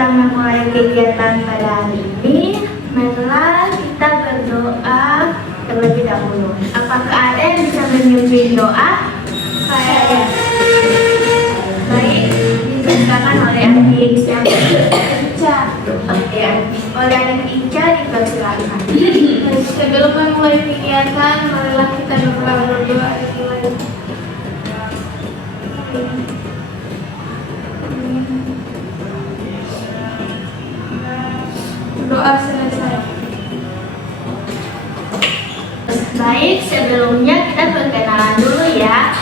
kita memulai kegiatan pada hari ini, marilah kita berdoa terlebih dahulu. Apakah ada yang bisa memimpin doa? Saya. Baik, diceritakan oleh adik siapa? Ica. Oleh adik Ica dipersilakan. Sebelum memulai kegiatan, marilah kita berdoa dimulai. Doa selesai. Baik, sebelumnya kita perkenalan dulu ya.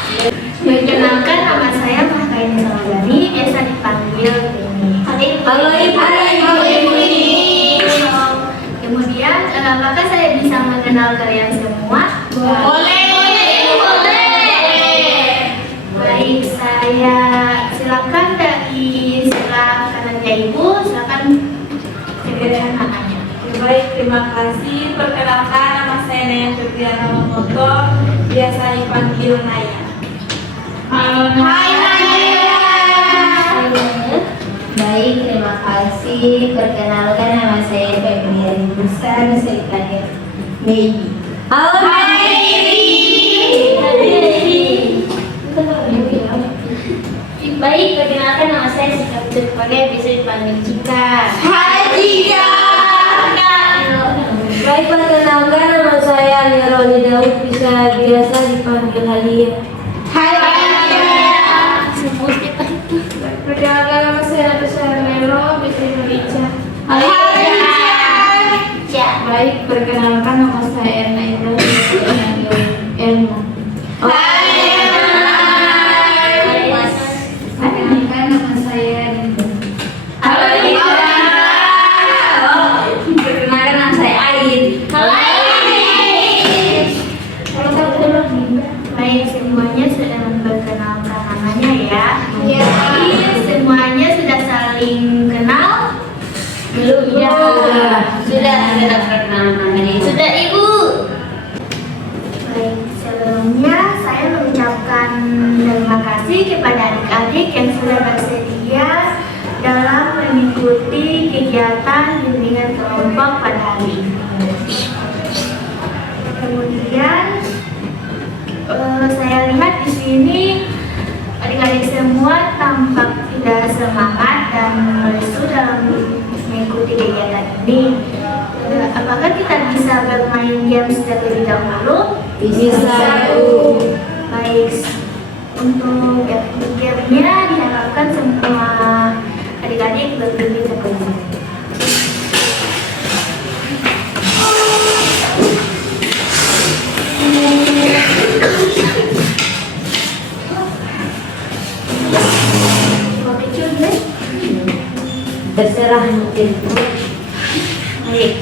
Perkenalkan, nama saya Mahkaini Saladani, biasa dipanggil Ini. Halo Ibu Ini. Kemudian, apakah saya bisa mengenal kalian semua? Boleh. Baik, saya silakan dari sebelah kanannya Ibu, silakan sederhananya. Baik, terima kasih. Perkenalkan, nama saya Naya Febriana Mamoto, biasa dipanggil Naya. Hai Naya. Baik, terima kasih. Perkenalkan, nama saya Febriana Musa, bisa dipanggil Baby. Halo Baik, perkenalkan, nama saya Sika Putri, bisa dipanggil Cika. Hai Cika. Baik, perkenalkan, nama saya Nironi Daud, biasa dipanggil Halia. Hai Halia. Perkenalkan, nama saya Natasha Melo, bisa dipanggil Ica. Hai Ica. Baik, perkenalkan, nama saya Erna Indra, bisa dipanggil Erna. Perkenalkan, nama saya Dinda. Halo Dinda. Perkenalkan, nama saya Ain. Baik, semuanya sudah memperkenalkan namanya ya. Iya. Jadi, semuanya sudah saling kenal? Belum Ya. Sudah perkenalan namanya. Sudah Ibu. Baik, sebelumnya saya mengucapkan terima kasih kepada adik-adik yang sudah bersedia dalam mengikuti kegiatan bimbingan kelompok pada hari ini. Kemudian saya lihat di sini adik-adik semua tampak tidak semangat dan lesu dalam mengikuti kegiatan ini. Apakah kita bisa bermain game terlebih dahulu? Bisa. Baik, untuk gamenya diharapkan semua adik-adik berdiri terkejut. Mau kecil guys? Terserah mungkin. Baik.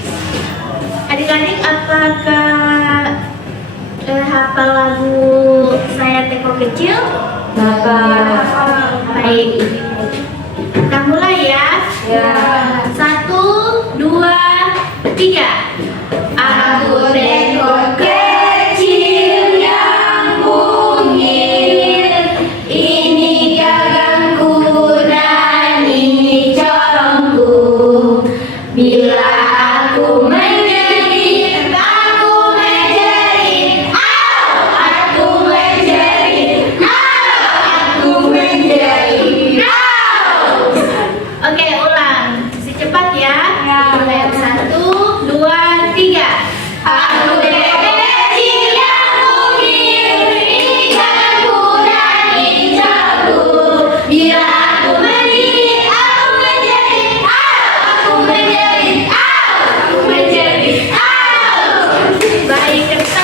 Adik-adik, apakah hafal lagu Saya Teko Kecil? Baik. Kita mulai ya. Ya. 1, 2, 3. Aku teko kecil yang mungil, ini gagangku dan ini corongku. Bila aku menjerit, aku menjerit, aku menjerit, aku menjerit. Oke, ulang. Secepat ya. Ya. Mulai 1, 2, 3. Aku teko kecil yang mungil, ini gagangku dan ini corongku. Bila aku menjerit, aku menjerit, aku menjerit, aku menjerit. Baik, kita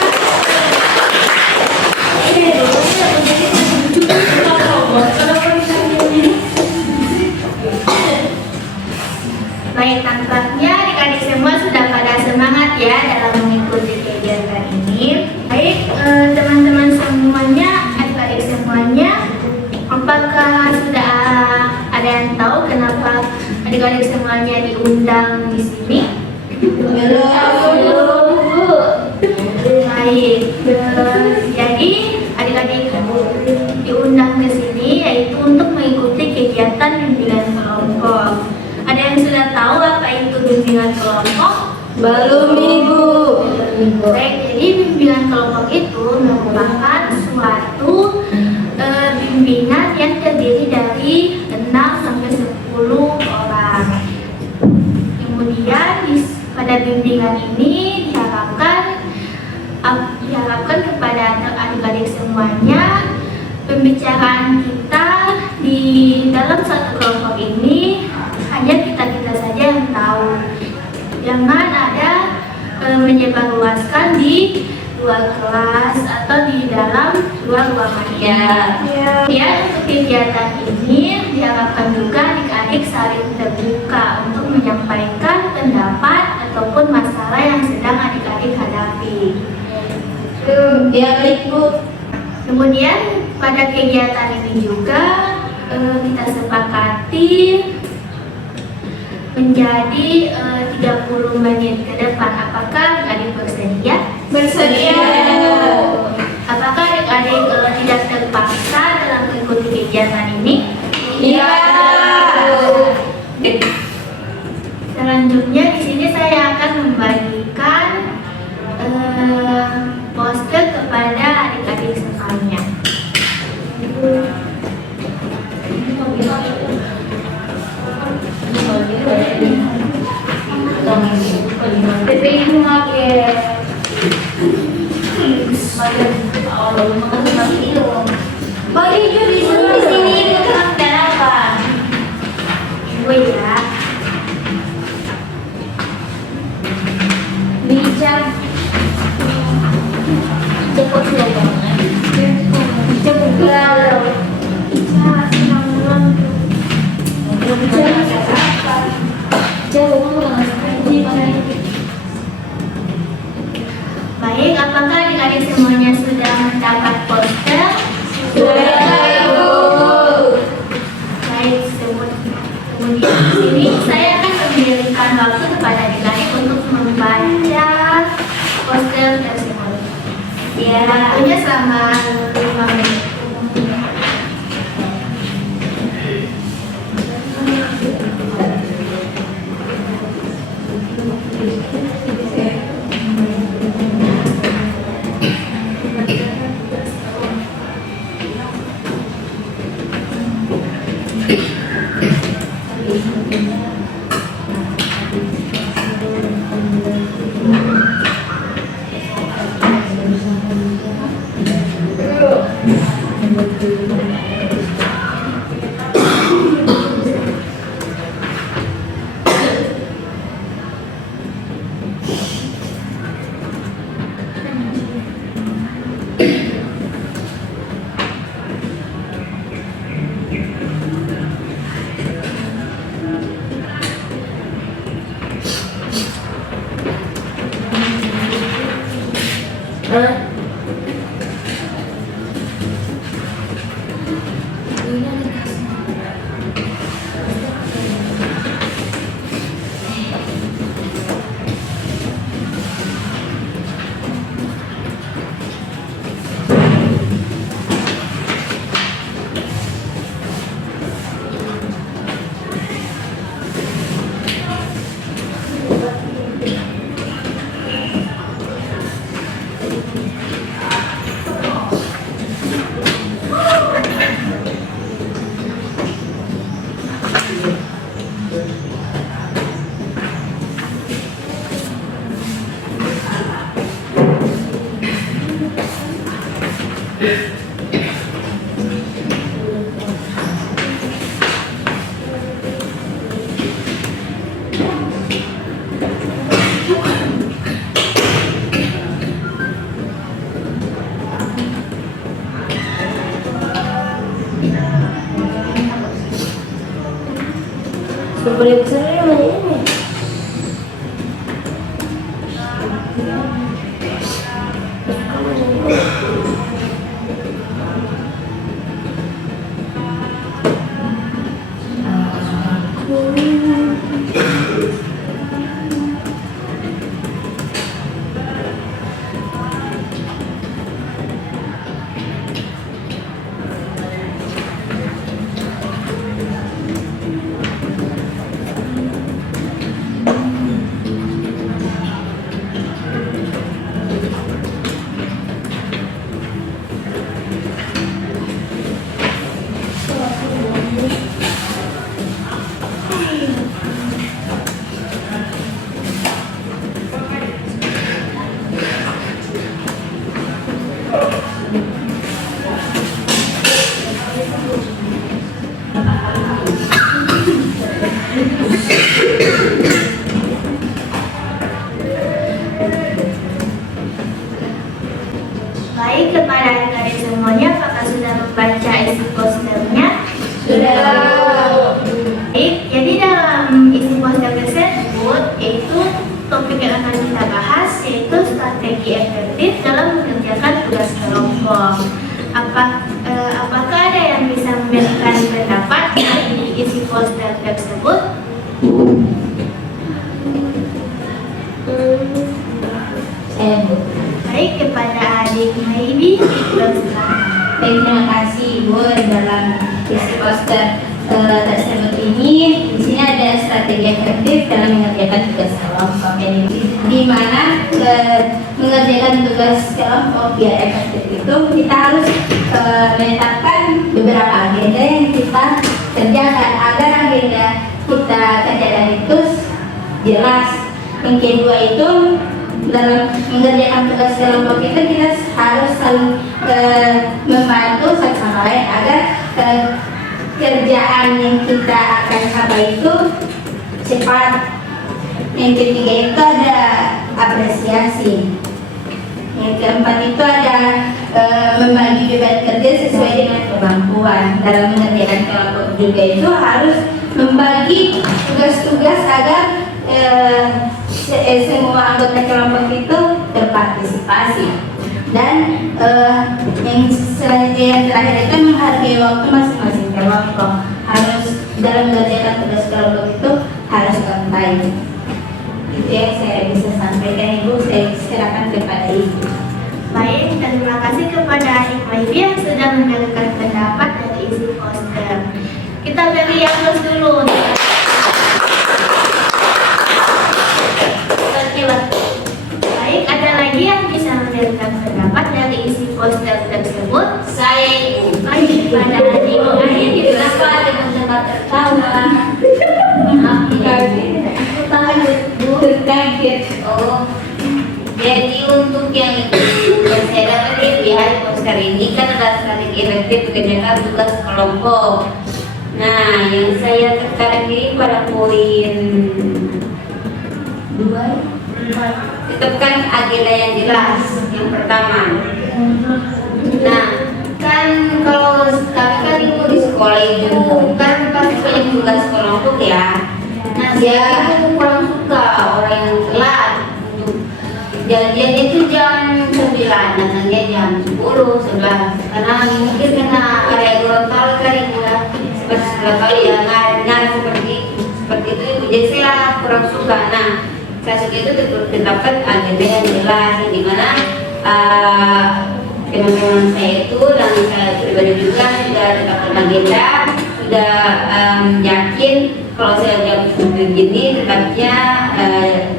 Baik, tampaknya adik-adik semua sudah pada semangat ya dalam mengikuti kegiatan ini. Baik, teman-teman semuanya, adik-adik semuanya, apakah sudah ada yang tahu kenapa adik-adik semuanya diundang di sini? Belum. Baik, jadi adik-adik diundang ke sini yaitu untuk mengikuti kegiatan bimbingan kelompok. Ada yang sudah tahu apa itu bimbingan kelompok? Belum Ibu. Baik, jadi bimbingan kelompok itu merupakan suatu bimbingan yang terdiri dari 6 sampai 10 orang. Kemudian pada bimbingan ini diharapkan kepada adik-adik semuanya, pembicaraan kita di dalam satu kelompok ini hanya kita saja yang tahu. Jangan ada menyebarluaskan di luar kelas atau di dalam luar ruangan. Ya, untuk kegiatan ini diharapkan juga adik-adik saling terbuka untuk menyampaikan pendapat ataupun masalah yang sedang adik-adik hadapi. Ya baik Bu. Kemudian pada kegiatan ini juga kita sepakati menjadi 30 menit ke depan. Apakah adik-adik bersedia? Bersedia. Apakah adik-adik tidak terpaksa dalam mengikuti kegiatan ini? Iya. Selanjutnya di sini saya akan membagikan poster kepada adik-adik sekalian. Bagi di sini menerangkan apa? Ibu ya. Bijak. Cepat banget. Cepat galau. Baik, apakah adik-adik semuanya sudah mendapat poster? Sudah Ibu. Baik, kemudian di sini saya akan memberikan waktu kepada adik-adik untuk membaca poster tersebut. Ya. Waktunya selama 5 menit. Boleh besar ya mana ini? topik yang akan kita bahas yaitu strategi efektif dalam mengerjakan tugas kelompok. Apakah ada yang bisa memberikan pendapat dari isi poster tersebut? Saya Bu. Baik, kepada adik Maybe, silakan. Baik, terima kasih Ibu. Dalam isi poster tersebut ini, di sini ada strategi efektif dalam mengerjakan tugas kelompok. Di mana mengerjakan tugas kelompok biar efektif itu kita harus menetapkan beberapa agenda yang kita kerjakan agar agenda kita kerjakan itu jelas. Yang kedua itu dalam mengerjakan tugas kelompok kita harus saling membantu satu sama lain agar kerjaan yang kita akan capai itu cepat. Yang ketiga itu ada apresiasi. Yang keempat itu ada membagi beban kerja sesuai dengan kemampuan. Dalam mengerjakan kelompok juga itu harus membagi tugas-tugas agar semua anggota kelompok itu berpartisipasi. Dan yang selanjutnya yang terakhir itu menghargai waktu masing-masing kelompok. Harus dalam mengerjakan tugas kelompok itu harus on time. Itu yang saya bisa sampaikan Ibu. Saya serahkan kepada Ibu. Baik, terima kasih kepada adik Maybe yang sudah memberikan pendapat dari isi poster. Kita beri aplaus dulu. Baik, ada lagi yang bisa memberikan pendapat dari isi poster tersebut? Saya Ibu. Baik, pada adik Maybe, Kenapa teman-teman tertawa? Maaf aku takut Bu. Terkaget. Oh. Jadi untuk yang saya dapat lihat poster ini kan ada strategi efektif mengerjakan tugas kelompok. Nah, yang saya tertarik ini pada poin 2. Tetapkan agenda yang jelas. Yang pertama. Nah, kan kalau kami kan itu di sekolah itu kan pasti banyak tugas kelompok ya. Nah, saya itu kurang suka orang yang telat. Janjian itu jam 9, datangnya jam 10, 11. Karena mungkin karena area Gorontalo kali ya, seperti sebelah kali ya, ngar seperti itu. Jadi saya kurang suka. Nah, saya suka itu tetapkan agenda yang jelas, di mana teman-teman saya itu dan saya pribadi juga sudah tetapkan agenda, sudah yakin kalau saya jam begini tetapnya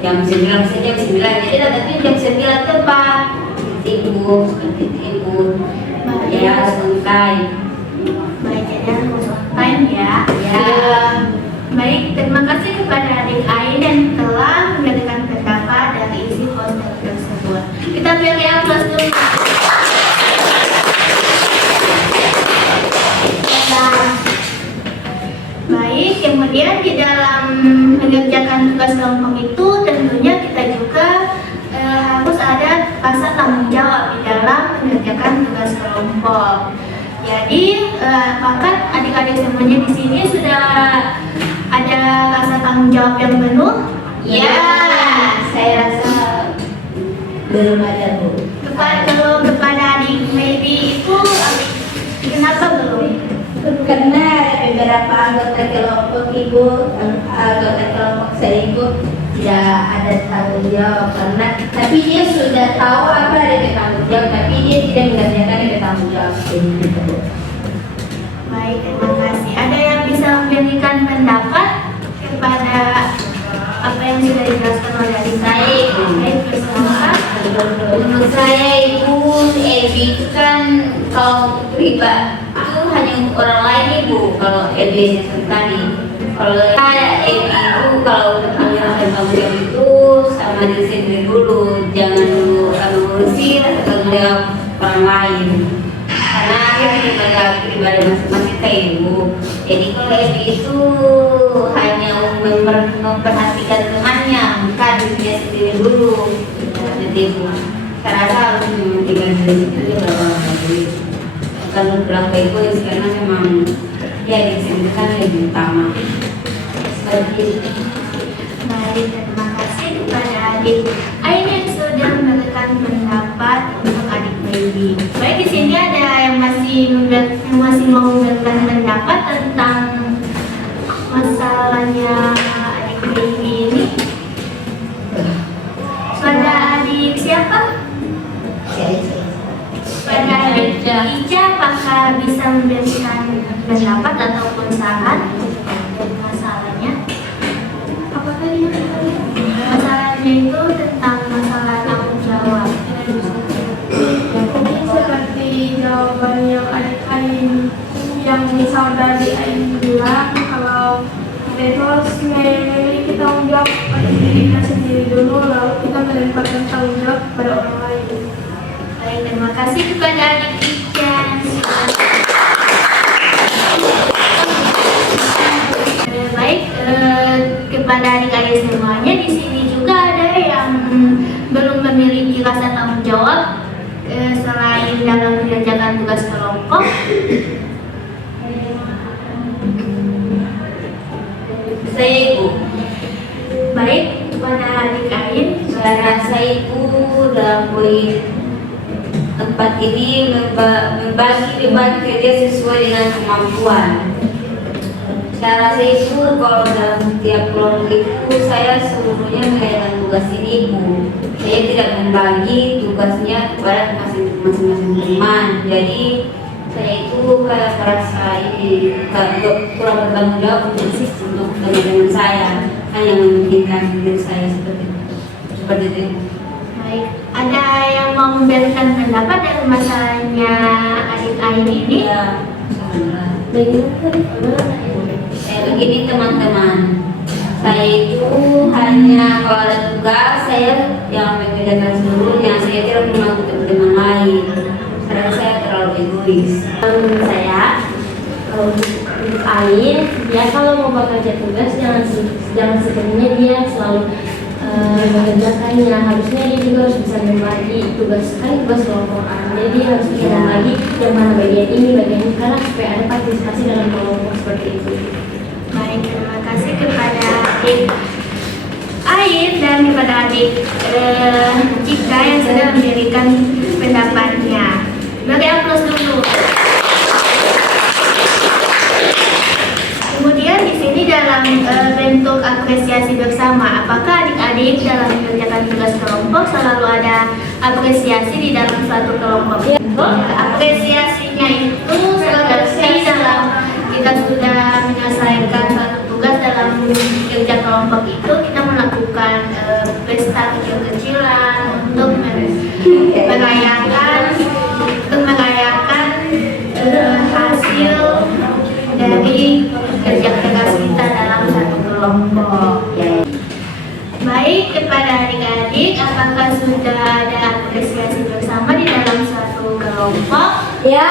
jam 9 saja jam 9, jadi datangnya jam 9 tepat. Ibu seperti itu ya, santai. baik, jadi harus on time ya. Baik, terima kasih kepada adik Ai dan telah memberikan pendapat dari isi poster tersebut. Kita beri aplaus dulu. Baik, kemudian di dalam mengerjakan tugas kelompok itu tentunya kita juga harus ada rasa tanggung jawab di dalam mengerjakan tugas kelompok. Jadi, apakah adik-adik semuanya di sini sudah ada rasa tanggung jawab yang penuh? Ya, saya rasa belum ada Bu. Kalau kepada adik Maybe itu, kenapa belum? Karena ada beberapa anggota kelompok Ibu, anggota kelompok saya Ibu tidak ada tanggung jawab karena tapi dia sudah tahu apa ada tanggung jawab, tapi dia tidak mengerjakan ada tanggung jawab gitu. Baik, terima kasih. Ada yang bisa memberikan pendapat kepada apa yang sudah dijelaskan oleh adik saya? Baik, persilakan. Menurut saya Ibu, LB itu kan kalau pribadi itu hanya untuk orang lain Ibu. Kalau LB tadi, kalau saya LB itu kalau menyerahkan tanggung jawab itu sama diri sendiri dulu, jangan dulu ngurusin atau tanggung jawab orang lain. Karena kita pribadi masing-masing kayak Ibu. Jadi kalau LB itu hanya memperhatikan temannya, bukan dirinya sendiri dulu. Jadi Ibu, saya rasa harus mementingkan diri sendiri bahwa kalau berlaku egois karena memang ya disebutkan lebih utama. Seperti itu. Baik, terima kasih kepada adik Ain yang sudah memberikan pendapat untuk adik baby. Baik, di sini ada yang masih mau memberikan pendapat tentang masalahnya adik baby ini. Pada adik siapa? Pada adik Ica, apakah bisa memberikan pendapat ataupun saran untuk masalahnya? Apa tadi masalahnya itu tentang masalah tanggung jawab. Mungkin seperti jawaban yang adik Ain yang misal dari Ain bilang, kalau kita itu harus memiliki tanggung jawab pada diri kita sendiri dulu, lalu kita melimpahkan tanggung jawab pada orang lain. Baik, terima kasih kepada adik Ica. Baik, kepada adik-adik semuanya, di sini juga ada yang belum memiliki rasa tanggung jawab selain dalam mengerjakan tugas kelompok. Saya Ibu. Baik, kepada adik Ain, Rasa Ibu dalam poin 4 ini membagi beban kerja sesuai dengan kemampuan. Cara saya itu kalau dalam tiap kelompok itu saya seluruhnya mengerjakan tugas ini Bu. Saya tidak membagi tugasnya kepada masing-masing teman. Jadi saya itu kayak merasa ini kurang bertanggung jawab untuk teman-teman saya, kan yang memungkinkan diri saya seperti itu. baik, ada yang mau memberikan pendapat dari masalahnya adik Ain ini? Ya, begini teman-teman, saya itu hanya kalau ada tugas saya yang mengerjakan seluruhnya, saya tidak membantu teman-teman lain karena saya terlalu egois. Menurut saya, kalau untuk Ain, dia kalau mau bekerja tugas jangan sebenarnya dia selalu mengerjakannya. Harusnya dia juga harus bisa membagi tugas kelompokan. Jadi dia harus bisa membagi yang mana bagian ini karena supaya ada partisipasi dalam kelompok seperti itu. Baik, terima kasih kepada adik Ain dan kepada adik Cika yang sudah memberikan pendapatnya. Beri aplaus dulu. Kemudian di sini dalam bentuk apresiasi bersama, apakah adik-adik dalam mengerjakan tugas kelompok selalu ada apresiasi di dalam suatu kelompok? Apresiasinya itu seperti dalam kita sudah menyelesaikan suatu tugas dalam kerja kelompok itu kita melakukan pesta kecil-kecilan untuk merayakan hasil dari kerja keras kita dalam satu kelompok. Baik, kepada adik-adik, apakah sudah ada apresiasi bersama di dalam satu kelompok? Ya.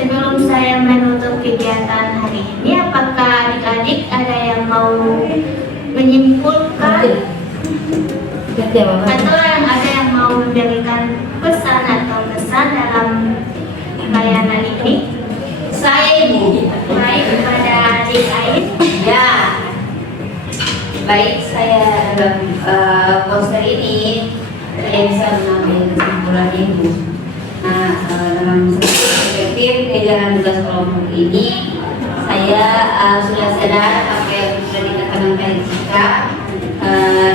Sebelum saya menutup kegiatan hari ini, apakah adik-adik ada yang mau menyimpulkan atau ada yang mau memberikan pesan atau pesan dalam layanan ini? Saya Ibu. Baik, kepada adik Ain. Ya. Baik, saya dalam poster ini saya bisa mengambil kesimpulan Ibu. Nah, dalam perspektif kegiatan tugas kelompok ini, saya sudah sadar apa yang sudah dikatakan oleh Cika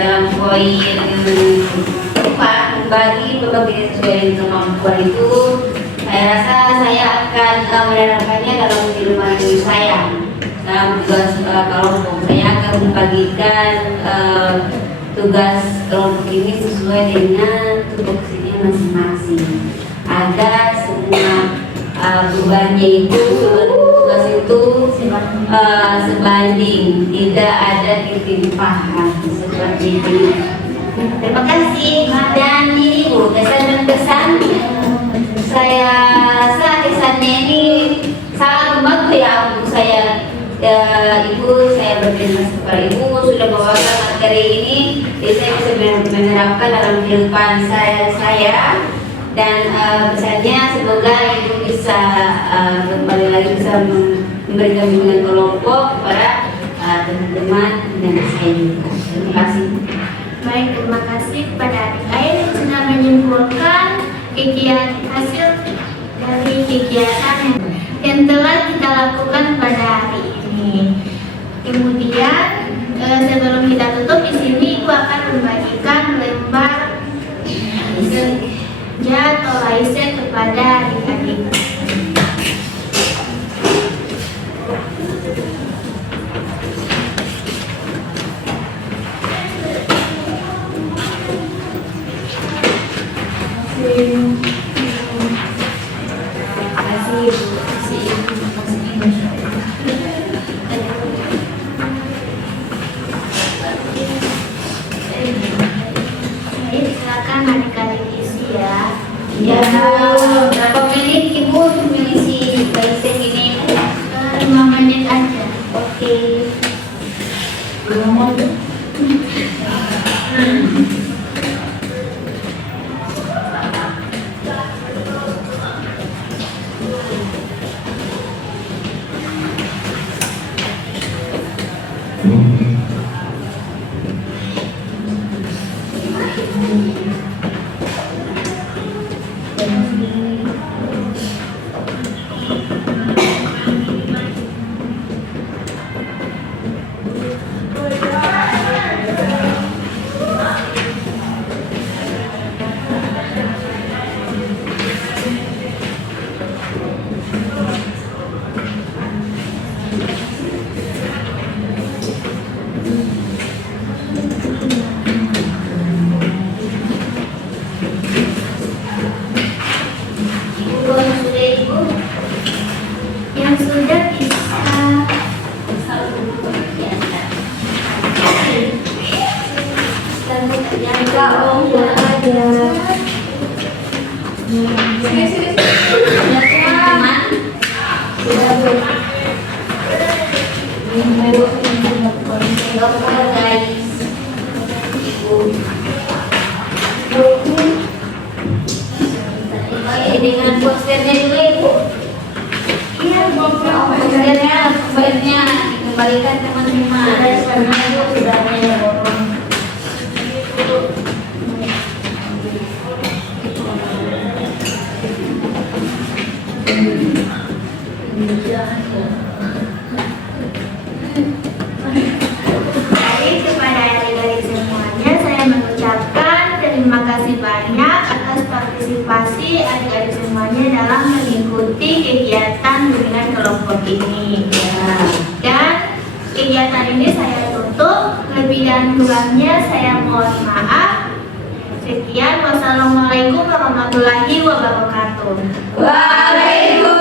dalam poin 4 membagi beban sesuai dengan kemampuan itu. Saya rasa saya akan menerapkannya dalam kehidupan saya. Dalam tugas kelompok, saya akan membagikan tugas kelompok ini sesuai dengan tupoksinya masing-masing, agar semua bebannya itu tugas itu sebanding, tidak ada ketimpahan seperti ini. Terima kasih. Dan ini Bu, kesan dan kesan saya rasa kesannya ini sangat membantu ya untuk saya. Ibu, saya berterima kasih kepada Ibu sudah membawakan materi ini, jadi saya bisa menerapkan dalam kehidupan saya dan pesannya semoga Ibu bisa kembali lagi bisa memberikan bimbingan kelompok kepada teman-teman dan saya juga. Terima kasih. Baik, terima kasih kepada adik lain yang sudah menyimpulkan hasil dari kegiatan yang telah kita lakukan pada hari ini. Kemudian sebelum kita tutup di sini, Ibu akan membagikan lembar kerja atau laise kepada adik-adik. Silakan adik-adik isi ya. Ya, berapa menit Ibu untuk mengisi laise ini? 5 menit aja. Oke. Yang sudah bisa. Dengan posternya dulu Ibu. Iya, Posternya sebaiknya dikembalikan teman-teman. Baik, kepada adik-adik semuanya saya mengucapkan terima kasih banyak atas partisipasi adik-adik semuanya dalam mengikuti kegiatan bimbingan kelompok ini. Dan kegiatan ini saya tutup. Lebih dan kurangnya saya mohon maaf. Sekian, wassalamualaikum warahmatullahi wabarakatuh. Waalaikumsalam.